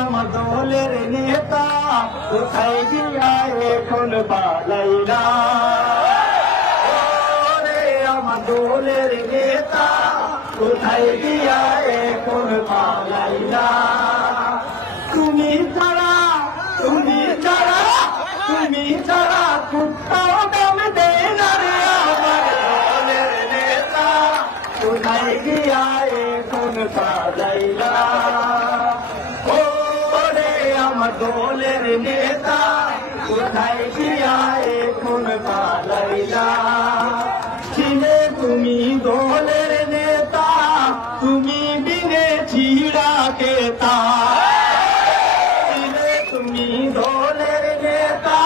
আমার দলের নেতা কোথায় গিয়া এখন পালাইলা ওরে আমার দলের নেতা কোথায় গিয়া এখন পালাইলা তুমি ছাড়া কুত্তাও দাম দেয় না রে আমার দলের নেতা কোথায় গিয়া এখন পালাইলা ওরে আমার দলের নেতা কোথায় গিয়া এখন পালাইলা ছিলে তুমি দলের নেতা তুমি বিনে ছিড়া কেতা ছিলে তুমি দলের নেতা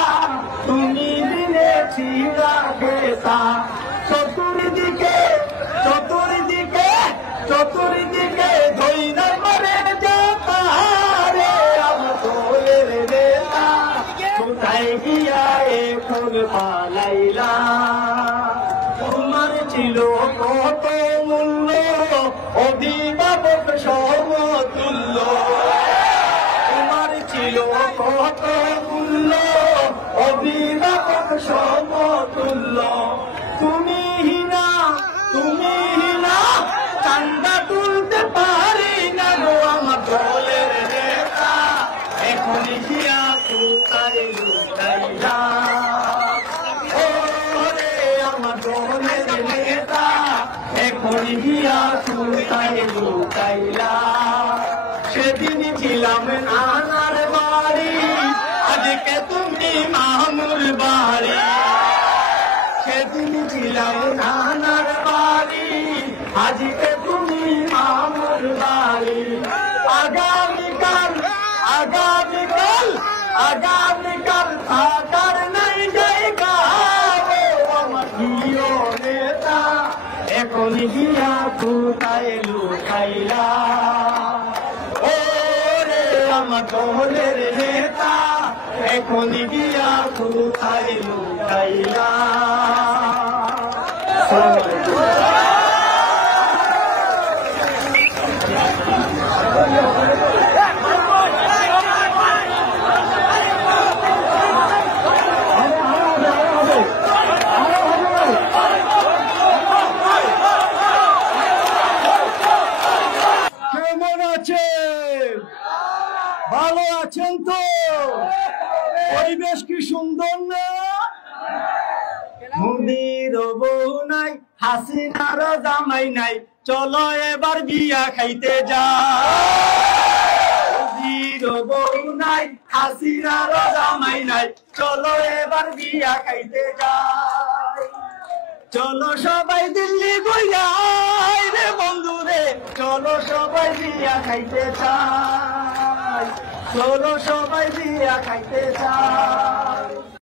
তুমি বিনে ছিড়া কেতা চতুর্দিকে ধৈর্য করে যেতা রে আমার দলের নেতা কোথায় গিয়া এখন পালাইলা তোমার ছিল কত মূল্য অভিভাবক সমতুল্য তোমার ছিল কত মূল্য অভিভাবক সমতুল্য তুমি হীনা চান্দা তুলতে পারি না গো আমার দলের নেতা এখন গিয়া কোথায় লুকাইলা আমার দলের নেতা এখন গিয়া কোথায় লুকাইলা সেদিন ছিলাম নানার বাড়ি আজকে তুমি মামুর বাড়ি সেদিন ছিলাম নানার বাড়ি আজকে তুমি মামুর বাড়ি আগামীকাল থাকার নাই জায়গা আমার প্রিয় নেতা এখন গিয়া কোথায় লুকাইলা ওরে আমার দলের নেতা এখন গিয়া কোথায় লুকাইলা কেমন আছেন? ভালো আছেন তো? পরিবেশ কি সুন্দর না? মোদির বউ নাই হাসিনার জামাই নাই চলো এবার বিয়া খাইতে যাই মোদির বউ নাই হাসিনার জামাই নাই চলো এবার বিয়া খাইতে যাই চলো সবাই দিল্লি গইয়াই রে বন্ধু রে চলো সবাই বিয়া খাইতে চাই চলো সবাই বিয়া খাইতে চাই